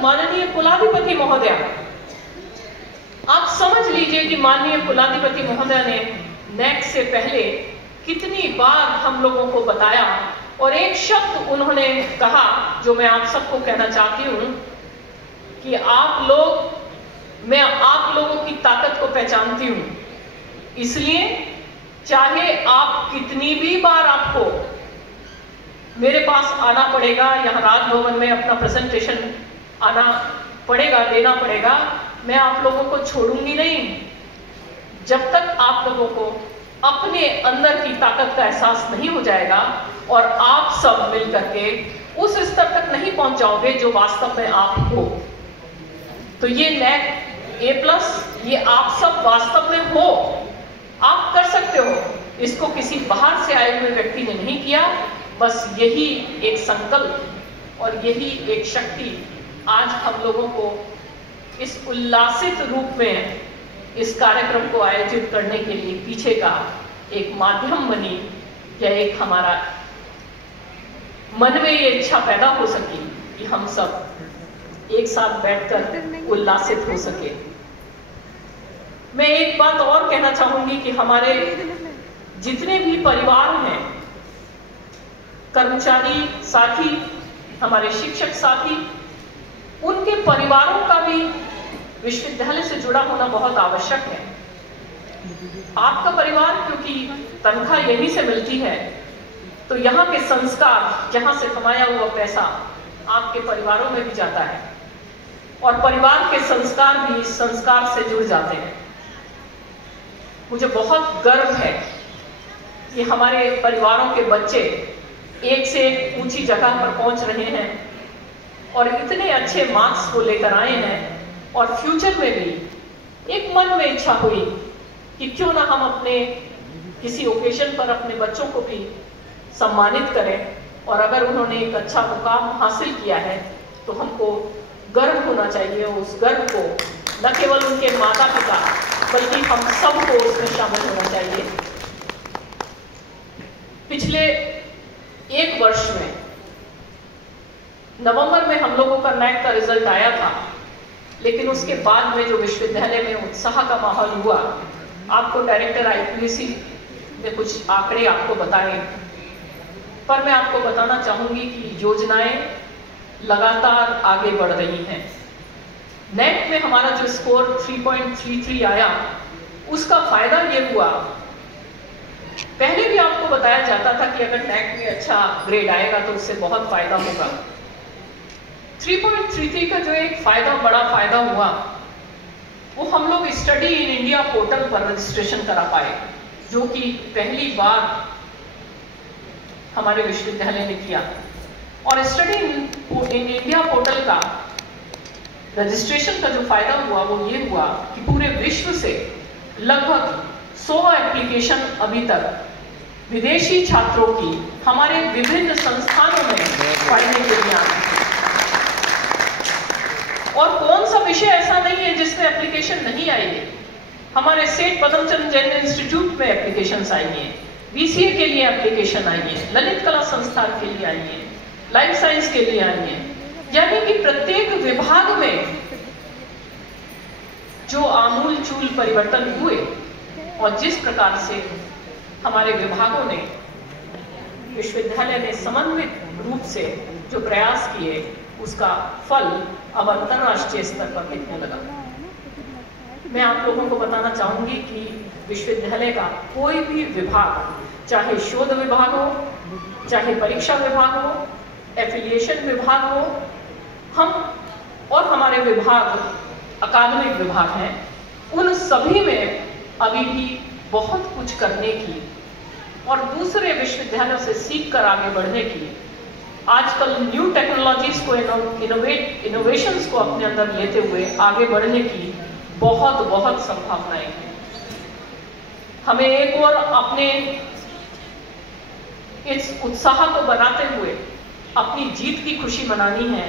माननीय कुलाधिपति महोदय, आप समझ लीजिए कि माननीय कुलाधिपति महोदय ने नेक से पहले कितनी बार हम लोगों को बताया, और एक शब्द उन्होंने कहा जो मैं आप सबको कहना चाहती हूं कि मैं आप लोगों की ताकत को पहचानती हूं, इसलिए चाहे आप कितनी भी बार आपको मेरे पास आना पड़ेगा, यहाँ राजभवन में अपना प्रेजेंटेशन आना पड़ेगा, देना पड़ेगा, मैं आप लोगों को छोड़ूंगी नहीं जब तक आप लोगों को अपने अंदर की ताकत का एहसास नहीं हो जाएगा और आप सब मिलकर के उस स्तर तक नहीं पहुंच जाओगे जो वास्तव में आप हो। तो ये नेक A+, ये आप सब वास्तव में हो, आप कर सकते हो। इसको किसी बाहर से आए हुए व्यक्ति ने नहीं किया, बस यही एक संकल्प और यही एक शक्ति आज हम लोगों को इस उल्लासित रूप में इस कार्यक्रम को आयोजित करने के लिए पीछे का एक माध्यम बनी, या एक हमारा मन में ये इच्छा पैदा हो सकी कि हम सब एक साथ बैठकर उल्लासित हो सके। मैं एक बात और कहना चाहूंगी कि हमारे जितने भी परिवार हैं, कर्मचारी साथी, हमारे शिक्षक साथी, उनके परिवारों का भी विश्वविद्यालय से जुड़ा होना बहुत आवश्यक है। आपका परिवार क्योंकि तनख्वाह यहीं से मिलती है, तो यहाँ के संस्कार, जहाँ से कमाया हुआ पैसा आपके परिवारों में भी जाता है, और परिवार के संस्कार भी इस संस्कार से जुड़ जाते हैं। मुझे बहुत गर्व है कि हमारे परिवारों के बच्चे एक से एक ऊंची जगह पर पहुंच रहे हैं और इतने अच्छे मार्क्स को लेकर आए हैं, और फ्यूचर में भी एक मन में इच्छा हुई कि क्यों ना हम अपने किसी ओकेजन पर अपने बच्चों को भी सम्मानित करें, और अगर उन्होंने एक अच्छा मुकाम हासिल किया है तो हमको गर्व होना चाहिए। उस गर्व को न केवल उनके माता पिता बल्कि हम सबको उसमें शामिल होना चाहिए। पिछले एक वर्ष में नवंबर में हम लोगों का नेक का रिजल्ट आया था, लेकिन उसके बाद में जो विश्वविद्यालय में उत्साह का माहौल हुआ, आपको डायरेक्टर आईपीएसी ने कुछ आंकड़े आपको बताए, पर मैं आपको बताना चाहूंगी कि योजनाएं लगातार आगे बढ़ रही हैं। नेट में हमारा जो स्कोर 3.33 आया, उसका फायदा ये हुआ, पहले भी आपको बताया जाता था कि अगर नेट में अच्छा ग्रेड आएगा तो उससे बहुत फायदा होगा। 3.33 का जो एक बड़ा फायदा हुआ, वो हम लोग स्टडी इन इंडिया पोर्टल पर रजिस्ट्रेशन करा पाए, जो कि पहली बार हमारे विश्वविद्यालय ने किया। और स्टडी इन इंडिया पोर्टल का रजिस्ट्रेशन का जो फायदा हुआ वो ये हुआ कि पूरे विश्व से लगभग 100 एप्लीकेशन अभी तक विदेशी छात्रों की हमारे विभिन्न संस्थानों में पढ़ने के लिए आए। और कौन सा विषय ऐसा नहीं है जिसमें एप्लीकेशन नहीं आई है। हमारे सेठ पदमचंद जैन इंस्टीट्यूट में एप्लीकेशंस आई हैं, बीसीए के लिए एप्लीकेशन आई है, ललित कला संस्थान के लिए आई है, लाइफ साइंस के लिए आई है। यानी कि प्रत्येक विभाग में जो आमूलचूल परिवर्तन हुए और जिस प्रकार से हमारे विभागों ने, विश्वविद्यालय ने समन्वित रूप से जो प्रयास किए, उसका फल अब अंतरराष्ट्रीय स्तर पर दिखने लगा। मैं आप लोगों को बताना चाहूंगी कि विश्वविद्यालय का कोई भी विभाग, चाहे शोध विभाग हो, चाहे परीक्षा विभाग हो, एफिलिएशन विभाग हो, हम और हमारे विभाग अकादमिक विभाग हैं, उन सभी में अभी भी बहुत कुछ करने की और दूसरे विश्वविद्यालयों से सीख कर आगे बढ़ने की, आजकल न्यू टेक्नोलॉजीज को, इनोवेशंस को अपने अंदर लेते हुए आगे बढ़ने की बहुत बहुत संभावनाएं हैं। हमें एक और अपने इस उत्साह को बनाते हुए अपनी जीत की खुशी मनानी है,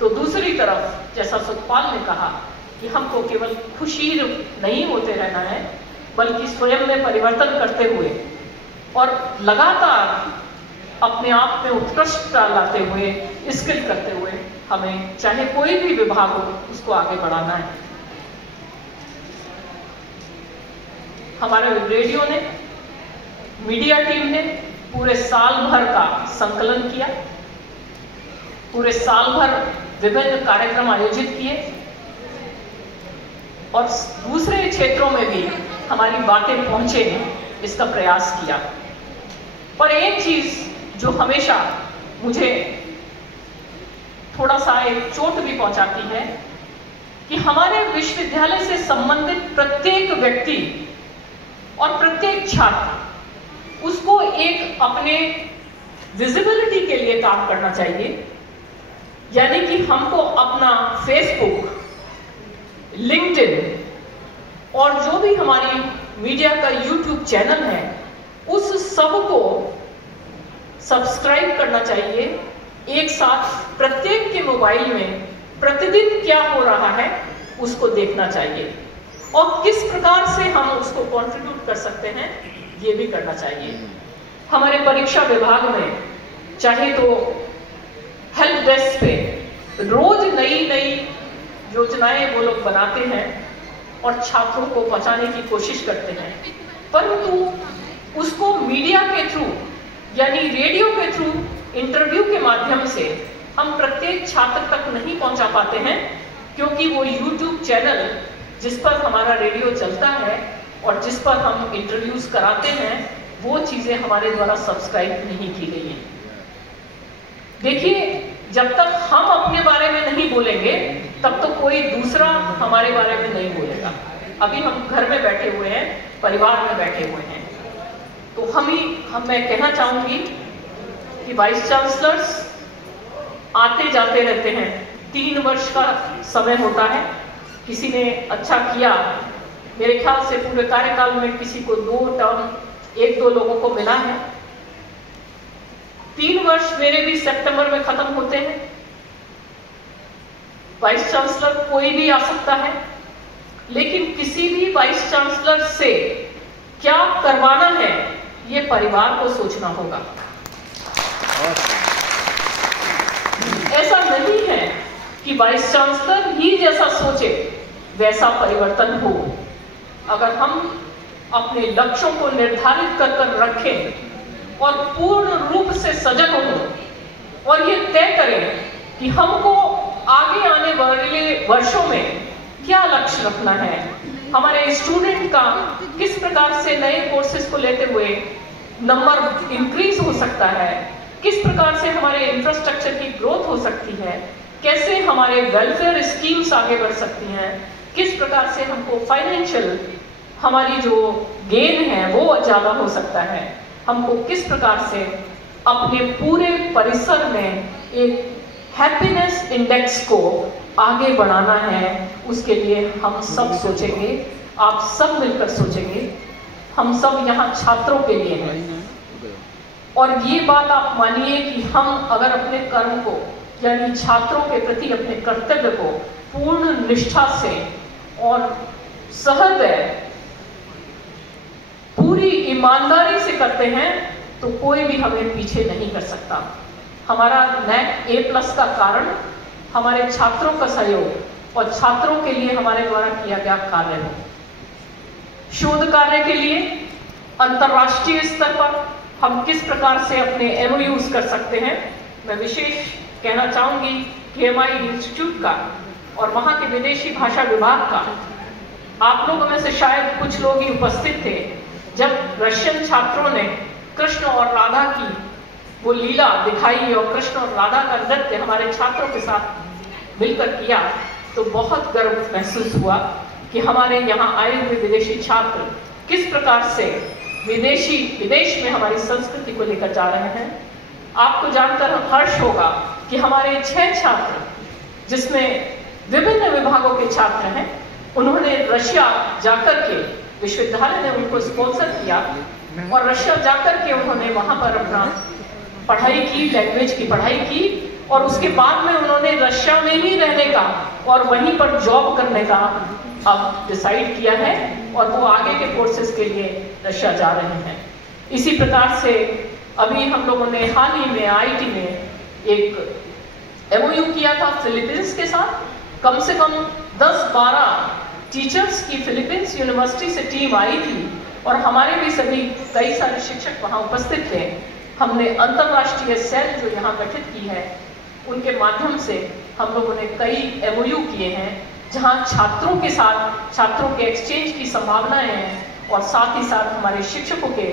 तो दूसरी तरफ जैसा सुखपाल ने कहा कि हमको केवल खुशी नहीं होते रहना है, बल्कि स्वयं में परिवर्तन करते हुए और लगातार अपने आप में उत्कृष्टता लाते हुए, स्किल करते हुए हमें चाहे कोई भी विभाग हो उसको आगे बढ़ाना है। हमारे रेडियो ने, मीडिया टीम ने पूरे साल भर का संकलन किया, पूरे साल भर विभिन्न कार्यक्रम आयोजित किए और दूसरे क्षेत्रों में भी हमारी बातें पहुंचे, इसका प्रयास किया। पर एक चीज जो हमेशा मुझे थोड़ा सा एक चोट भी पहुंचाती है कि हमारे विश्वविद्यालय से संबंधित प्रत्येक व्यक्ति और प्रत्येक छात्र उसको एक अपने विजिबिलिटी के लिए काम करना चाहिए। यानी कि हमको अपना फेसबुक, लिंक्डइन और जो भी हमारी मीडिया का यूट्यूब चैनल है उस सब को सब्सक्राइब करना चाहिए। एक साथ प्रत्येक के मोबाइल में प्रतिदिन क्या हो रहा है उसको देखना चाहिए और किस प्रकार से हम उसको कंट्रीब्यूट कर सकते हैं ये भी करना चाहिए। हमारे परीक्षा विभाग में चाहे तो हेल्प डेस्क पे रोज नई नई योजनाएं वो लोग बनाते हैं और छात्रों को पहुंचाने की कोशिश करते हैं, परंतु उसको मीडिया के थ्रू यानी रेडियो के थ्रू इंटरव्यू के माध्यम से हम प्रत्येक छात्र तक नहीं पहुंचा पाते हैं, क्योंकि वो यूट्यूब चैनल जिस पर हमारा रेडियो चलता है और जिस पर हम इंटरव्यूज कराते हैं वो चीजें हमारे द्वारा सब्सक्राइब नहीं की गई हैं। देखिए, जब तक हम अपने बारे में नहीं बोलेंगे तब तो कोई दूसरा हमारे बारे में नहीं बोलेगा। अभी हम घर में बैठे हुए हैं, परिवार में बैठे हुए हैं, तो मैं कहना चाहूंगी कि वाइस चांसलर्स आते जाते रहते हैं। 3 वर्ष का समय होता है। किसी ने अच्छा किया, मेरे ख्याल से पूरे कार्यकाल में किसी को 2 टर्म 1-2 लोगों को मिला है। 3 वर्ष मेरे भी सितंबर में खत्म होते हैं। वाइस चांसलर कोई भी आ सकता है, लेकिन किसी भी वाइस चांसलर से क्या करवाना है ये परिवार को सोचना होगा। ऐसा नहीं है कि वाइस चांसलर ही जैसा सोचे वैसा परिवर्तन हो। अगर हम अपने लक्ष्यों को निर्धारित कर रखें और पूर्ण रूप से सजग हों और ये तय करें कि हमको आगे आने वाले वर्षों में क्या लक्ष्य रखना है, हमारे स्टूडेंट का किस प्रकार से नए कोर्सेज को लेते हुए नंबर इंक्रीज हो सकता है, किस प्रकार से हमारे इंफ्रास्ट्रक्चर की ग्रोथ हो सकती है, कैसे हमारे वेलफेयर स्कीम्स आगे बढ़ सकती हैं, किस प्रकार से हमको फाइनेंशियल हमारी जो गेन है वो ज्यादा हो सकता है, हमको किस प्रकार से अपने पूरे परिसर में एक हैप्पीनेस इंडेक्स को आगे बढ़ाना है, उसके लिए हम सब सोचेंगे, आप सब मिलकर सोचेंगे। हम सब यहाँ छात्रों के लिए हैं और ये बात आप मानिए कि हम अगर अपने कर्म को यानी छात्रों के प्रति अपने कर्तव्य को पूर्ण निष्ठा से और सहृदय पूरी ईमानदारी से करते हैं तो कोई भी हमें पीछे नहीं कर सकता। हमारा NAC A+ का कारण हमारे छात्रों का सहयोग और छात्रों के लिए हमारे द्वारा किया गया कार्य हो। शोध कार्य के लिए अंतर्राष्ट्रीय स्तर पर हम किस प्रकार से अपने MOUs कर सकते हैं, मैं विशेष कहना चाहूंगी KMI इंस्टीट्यूट का और वहां के विदेशी भाषा विभाग का। आप लोगों में से शायद कुछ लोग ही उपस्थित थे जब रशियन छात्रों ने कृष्ण और राधा की वो लीला दिखाई और कृष्ण और राधा का नृत्य हमारे छात्रों के साथ मिलकर किया, तो बहुत गर्व महसूस हुआ कि हमारे यहाँ आए हुए विदेशी छात्र किस प्रकार से विदेश में हमारी संस्कृति को लेकर जा रहे हैं। आपको जानकर हर्ष होगा कि हमारे 6 छात्र, जिसमें विभिन्न विभागों के छात्र हैं, उन्होंने रशिया जाकर के, विश्वविद्यालय ने उनको स्पॉन्सर किया और रशिया जाकर के उन्होंने वहां पर अपना पढ़ाई की, लैंग्वेज की पढ़ाई की और उसके बाद में उन्होंने रशिया में ही रहने का और वहीं पर जॉब करने का अब डिसाइड किया है और वो आगे के कोर्सेज के लिए रशिया जा रहे हैं। इसी प्रकार से अभी हम लोगों ने हाल ही में IIT में एक MOU किया था फिलीपींस के साथ। कम से कम 10-12 टीचर्स की फिलीपींस यूनिवर्सिटी से टीम आई थी और हमारे भी सभी कई सारे शिक्षक वहां उपस्थित थे। हमने अंतर्राष्ट्रीय सेल जो यहाँ गठित की है उनके माध्यम से हम लोगों ने कई MOU किए हैं, जहां छात्रों के साथ छात्रों के एक्सचेंज की संभावनाएं हैं और साथ ही साथ हमारे शिक्षकों के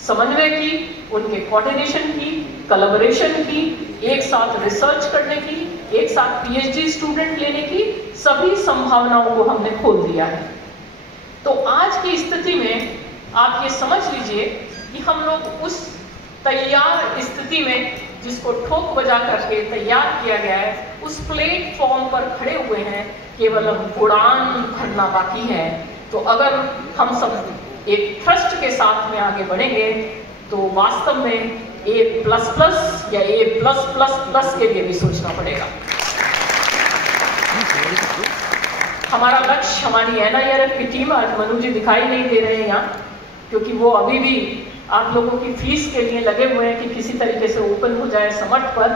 समन्वय की, उनके कोऑर्डिनेशन की, कोलैबोरेशन की, एक साथ रिसर्च करने की, एक साथ PhD स्टूडेंट लेने की सभी संभावनाओं को हमने खोल दिया है। तो आज की स्थिति में आप ये समझ लीजिए कि हम लोग उस तैयार स्थिति में, जिसको ठोक बजा करके तैयार किया गया है, उस प्लेटफॉर्म पर खड़े हुए हैं। केवल उड़ान भरना बाकी है। तो अगर हम सब एक ट्रस्ट के साथ में आगे बढ़ेंगे तो वास्तव में A++ या A+++ के लिए भी सोचना पड़ेगा। हमारा लक्ष्य, हमारी NIRF की टीम, आज मनु जी दिखाई नहीं दे रहे हैं यहाँ, क्योंकि वो अभी भी आप लोगों की फीस के लिए लगे हुए हैं कि किसी तरीके से ओपन हो जाए समर्थ पर।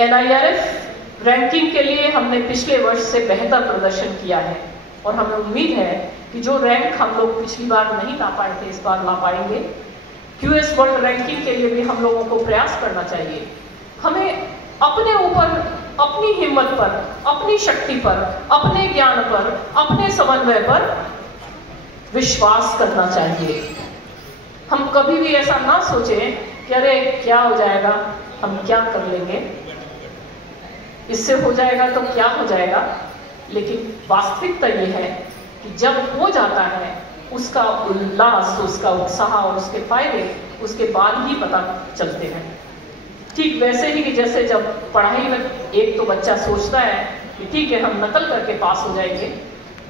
NIRF रैंकिंग के लिए हमने पिछले वर्ष से बेहतर प्रदर्शन किया है और हमें उम्मीद है कि जो रैंक हम लोग पिछली बार नहीं ला पाए थे इस बार ला पाएंगे। QS वर्ल्ड रैंकिंग के लिए भी हम लोगों को प्रयास करना चाहिए। हमें अपने ऊपर, अपनी हिम्मत पर, अपनी शक्ति पर, अपने ज्ञान पर, अपने समन्वय पर विश्वास करना चाहिए। हम कभी भी ऐसा ना सोचें कि अरे क्या हो जाएगा, हम क्या कर लेंगे, इससे हो जाएगा तो क्या हो जाएगा। लेकिन वास्तविकता ये है कि जब हो जाता है उसका उल्लास, उसका उत्साह और उसके फायदे उसके बाद ही पता चलते हैं। ठीक वैसे ही कि जैसे जब पढ़ाई में एक तो बच्चा सोचता है कि ठीक है हम नकल करके पास हो जाएंगे,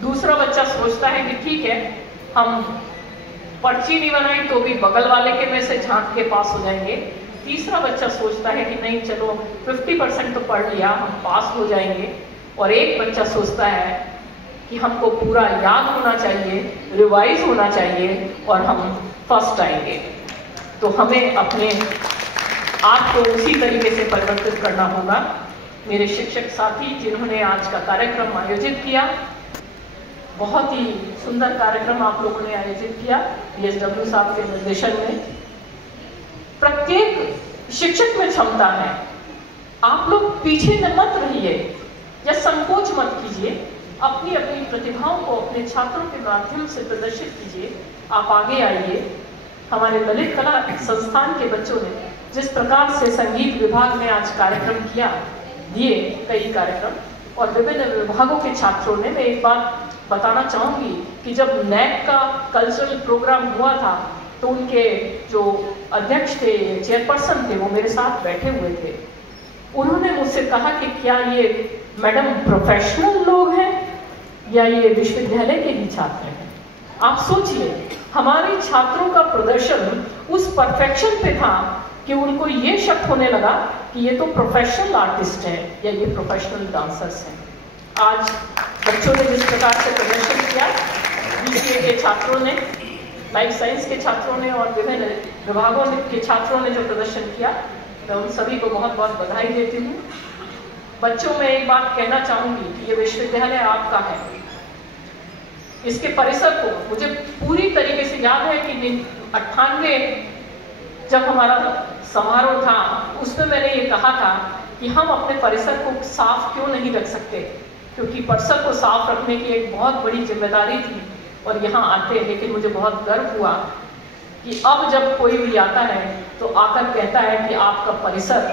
दूसरा बच्चा सोचता है कि ठीक है हम पर्ची नहीं बनाई तो भी बगल वाले के में से झांक के पास हो जाएंगे, तीसरा बच्चा सोचता है कि नहीं चलो 50% तो पढ़ लिया हम पास हो जाएंगे, और एक बच्चा सोचता है कि हमको पूरा याद होना चाहिए, रिवाइज होना चाहिए और हम फर्स्ट आएंगे। तो हमें अपने आप को उसी तरीके से परिवर्तित करना होगा। मेरे शिक्षक साथी जिन्होंने आज का कार्यक्रम आयोजित किया, बहुत ही सुंदर कार्यक्रम आप लोगों ने आयोजित किया DSW साहब के निर्देशन में। प्रत्येक शिक्षक में क्षमता है, आप लोग पीछे न मत रहिए या संकोच मत कीजिए, अपनी अपनी प्रतिभाओं को अपने छात्रों के माध्यम से प्रदर्शित कीजिए, आप आगे आइए। हमारे ललित कला संस्थान के बच्चों ने जिस प्रकार से संगीत विभाग में आज कार्यक्रम किया, दिए कई कार्यक्रम, और विभिन्न विभागों के छात्रों ने, मैं एक बात बताना चाहूंगी कि जब NAAC का कल्चरल प्रोग्राम हुआ था तो उनके जो अध्यक्ष थे, चेयरपर्सन थे, वो मेरे साथ बैठे हुए थे। उन्होंने मुझसे कहा कि क्या ये मैडम प्रोफेशनल लोग हैं या ये विश्वविद्यालय के ही छात्र हैं। आप सोचिए, हमारे छात्रों का प्रदर्शन उस परफेक्शन पे था कि उनको ये शक होने लगा कि ये तो प्रोफेशनल आर्टिस्ट हैं या ये प्रोफेशनल डांसर्स हैं। आज बच्चों ने जिस प्रकार से प्रदर्शन किया, BCA के छात्रों ने, लाइफ साइंस के छात्रों ने और विभिन्न विभागों के छात्रों ने जो प्रदर्शन किया, मैं उन सभी को बहुत बहुत बधाई देती हूँ। बच्चों में एक बात कहना चाहूंगी कि ये विश्वविद्यालय आपका है। इसके परिसर को मुझे पूरी तरीके से याद है कि 98 जब हमारा समारोह था उसमें मैंने ये कहा था कि हम अपने परिसर को साफ क्यों नहीं रख सकते, क्योंकि परिसर को साफ रखने की एक बहुत बड़ी जिम्मेदारी थी और यहाँ आते। लेकिन मुझे बहुत गर्व हुआ कि अब जब कोई भी आता है तो आकर कहता है कि आपका परिसर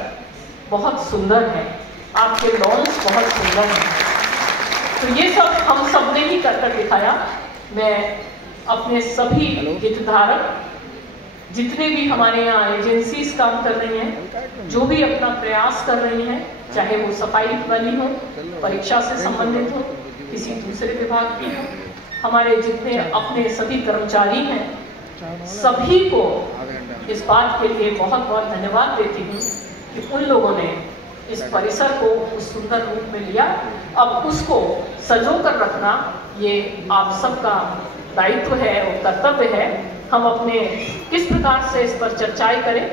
बहुत सुंदर है, आपके लॉन्स बहुत सुंदर हैं। तो ये सब हम सब ने ही कर दिखाया। मैं अपने सभी हितधारक, जितने भी हमारे यहाँ एजेंसीज काम कर रही हैं, जो भी अपना प्रयास कर रही हैं, चाहे वो सफाई वाली हो, परीक्षा से संबंधित हो, किसी दूसरे विभाग की हो, हमारे जितने अपने सभी कर्मचारी हैं, सभी को इस बात के लिए बहुत बहुत धन्यवाद देती हूँ कि उन लोगों ने इस परिसर को उस सुंदर रूप में लिया। अब उसको सजो कर रखना ये आप सबका दायित्व है और कर्तव्य है। हम अपने किस प्रकार से इस पर चर्चाएं करें,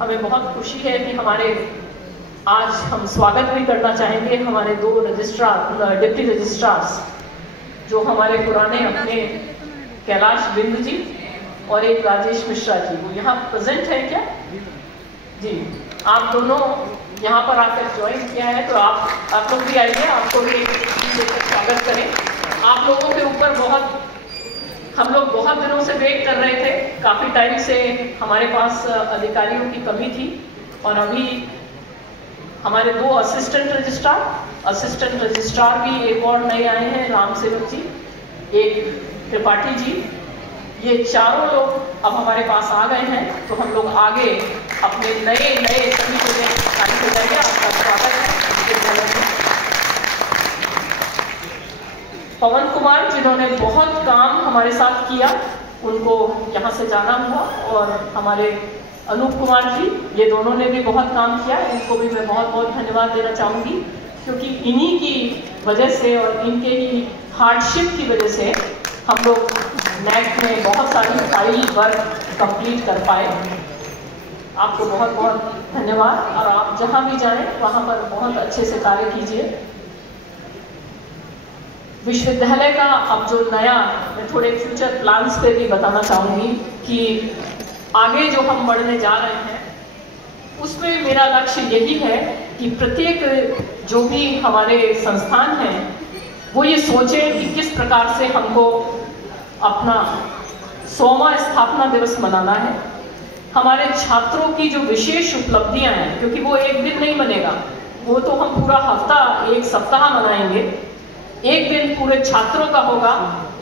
हमें बहुत खुशी है कि आज हम स्वागत भी करना चाहेंगे हमारे 2 रजिस्ट्रार, डिप्टी रजिस्ट्रार्स, जो हमारे पुराने अपने कैलाश बिंदु जी और एक राजेश मिश्रा जी, वो यहाँ प्रेजेंट है क्या जी? आप दोनों यहाँ पर आकर ज्वाइन किया है, तो आप लोग भी आइए, आपको भी एक स्वागत करें। आप लोगों के ऊपर हम लोग बहुत दिनों से वेट कर रहे थे, काफ़ी टाइम से हमारे पास अधिकारियों की कमी थी, और अभी हमारे 2 असिस्टेंट रजिस्ट्रार भी एक और नए आए हैं, राम सेवक जी, एक त्रिपाठी जी, ये चारों लोग अब हमारे पास आ गए हैं। तो हम लोग आगे अपने नए सभी को कार्य हो जाएंगे। आपका स्वागत है। पवन कुमार, जिन्होंने बहुत काम हमारे साथ किया, उनको यहाँ से जाना हुआ, और हमारे अनूप कुमार जी, ये दोनों ने भी बहुत काम किया, इनको भी मैं बहुत बहुत धन्यवाद देना चाहूँगी, क्योंकि इन्हीं की वजह से और इनके ही हार्डशिप की वजह से हम लोग नेट में बहुत सारी फाइल वर्क कंप्लीट कर पाए। आपको बहुत बहुत धन्यवाद, और आप जहाँ भी जाएं वहाँ पर बहुत अच्छे से कार्य कीजिए। विश्वविद्यालय का अब जो नया, मैं थोड़े फ्यूचर प्लान्स पे भी बताना चाहूँगी कि आगे जो हम बढ़ने जा रहे हैं, उसमें मेरा लक्ष्य यही है कि प्रत्येक जो भी हमारे संस्थान हैं, वो ये सोचें कि किस प्रकार से हमको अपना 100वां स्थापना दिवस मनाना है। हमारे छात्रों की जो विशेष उपलब्धियां हैं, क्योंकि वो एक दिन नहीं बनेगा, वो तो हम पूरा हफ्ता, एक सप्ताह मनाएंगे। एक दिन पूरे छात्रों का होगा,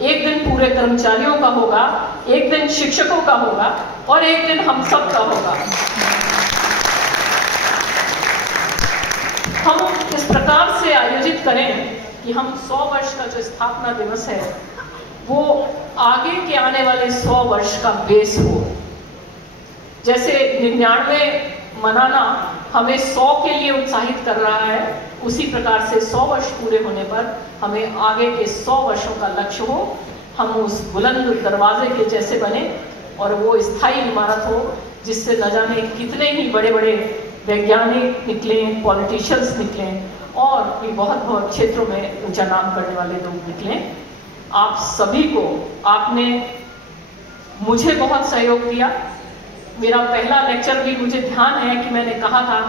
एक दिन पूरे कर्मचारियों का होगा, एक दिन शिक्षकों का होगा, और एक दिन हम सब का होगा। हम इस प्रकार से आयोजित करें कि हम 100 वर्ष का जो स्थापना दिवस है, वो आगे के आने वाले 100 वर्ष का बेस हो। जैसे 99 मनाना हमें 100 के लिए उत्साहित कर रहा है, उसी प्रकार से 100 वर्ष पूरे होने पर हमें आगे के 100 वर्षों का लक्ष्य हो। हम उस बुलंद दरवाजे के जैसे बने, और वो स्थायी इमारत हो, जिससे न जाने कितने ही बड़े बड़े वैज्ञानिक निकले, पॉलिटिशियंस निकले, और भी बहुत बहुत क्षेत्रों में ऊंचा नाम करने वाले लोग निकले। आप सभी को, आपने मुझे बहुत सहयोग दिया। मेरा पहला लेक्चर भी मुझे ध्यान है कि मैंने कहा था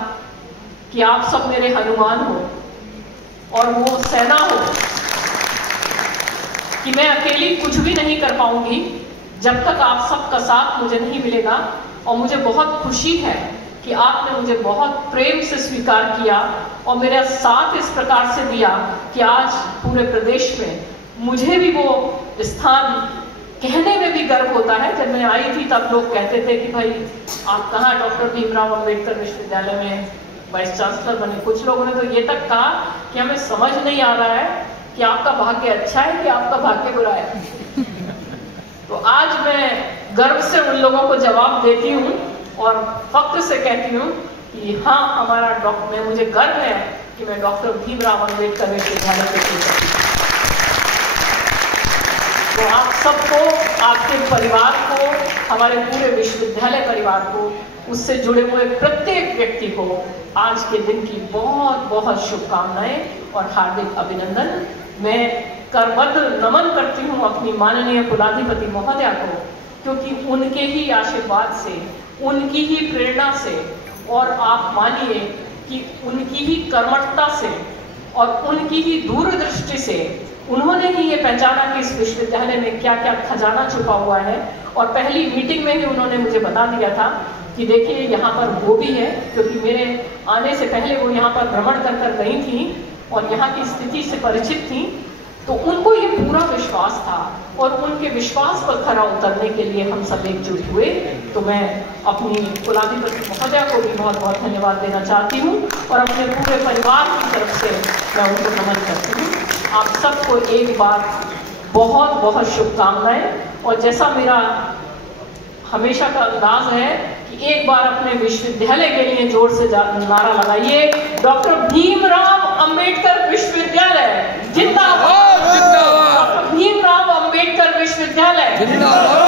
कि आप सब मेरे हनुमान हो, और वो सेना हो, कि मैं अकेली कुछ भी नहीं कर पाऊंगी जब तक आप सबका साथ मुझे नहीं मिलेगा। और मुझे बहुत खुशी है कि आपने मुझे बहुत प्रेम से स्वीकार किया और मेरा साथ इस प्रकार से दिया कि आज पूरे प्रदेश में मुझे भी वो स्थान कहने में भी गर्व होता है। जब मैं आई थी तब लोग कहते थे कि भाई आप कहाँ डॉक्टर भीमराव अंबेडकर विश्वविद्यालय में वाइस चांसलर बने। कुछ लोगों ने तो ये तक कहा कि हमें समझ नहीं आ रहा है कि आपका भाग्य अच्छा है कि आपका भाग्य बुरा है। तो आज मैं गर्व से उन लोगों को जवाब देती हूँ और फख्र से कहती हूँ कि हाँ, हमारा मुझे गर्व है कि मैं डॉक्टर भीमराव अंबेडकर विश्वविद्यालय के टीचर हूँ। तो आप सबको, आपके परिवार को, हमारे पूरे विश्वविद्यालय परिवार को, उससे जुड़े हुए प्रत्येक व्यक्ति को आज के दिन की बहुत बहुत शुभकामनाएं और हार्दिक अभिनंदन। मैं करबद्ध नमन करती हूँ अपनी माननीय कुलाधिपति महोदया को, क्योंकि उनके ही आशीर्वाद से, उनकी ही प्रेरणा से, और आप मानिए कि उनकी ही कर्मठता से और उनकी ही दूरदृष्टि से उन्होंने ही ये पहचाना कि इस विश्वविद्यालय में क्या क्या खजाना छुपा हुआ है। और पहली मीटिंग में ही उन्होंने मुझे बता दिया था कि देखिए यहाँ पर वो भी है, क्योंकि मेरे आने से पहले वो यहाँ पर भ्रमण कर कर गई थी और यहाँ की स्थिति से परिचित थी। तो उनको ये पूरा विश्वास था और उनके विश्वास पर खरा उतरने के लिए हम सब एकजुट हुए। तो मैं अपनी कुलाधिपति महोदया को भी बहुत बहुत धन्यवाद देना चाहती हूँ और अपने पूरे परिवार की तरफ से मैं उनको नमन करती हूँ। आप सबको एक बार बहुत बहुत शुभकामनाएं। और जैसा मेरा हमेशा का अंदाज है कि एक बार अपने विश्वविद्यालय के लिए जोर से नारा लगाइए, डॉक्टर भीमराव अंबेडकर विश्वविद्यालय जिंदाबाद, डॉक्टर भीमराव अंबेडकर विश्वविद्यालय जिंदाबाद।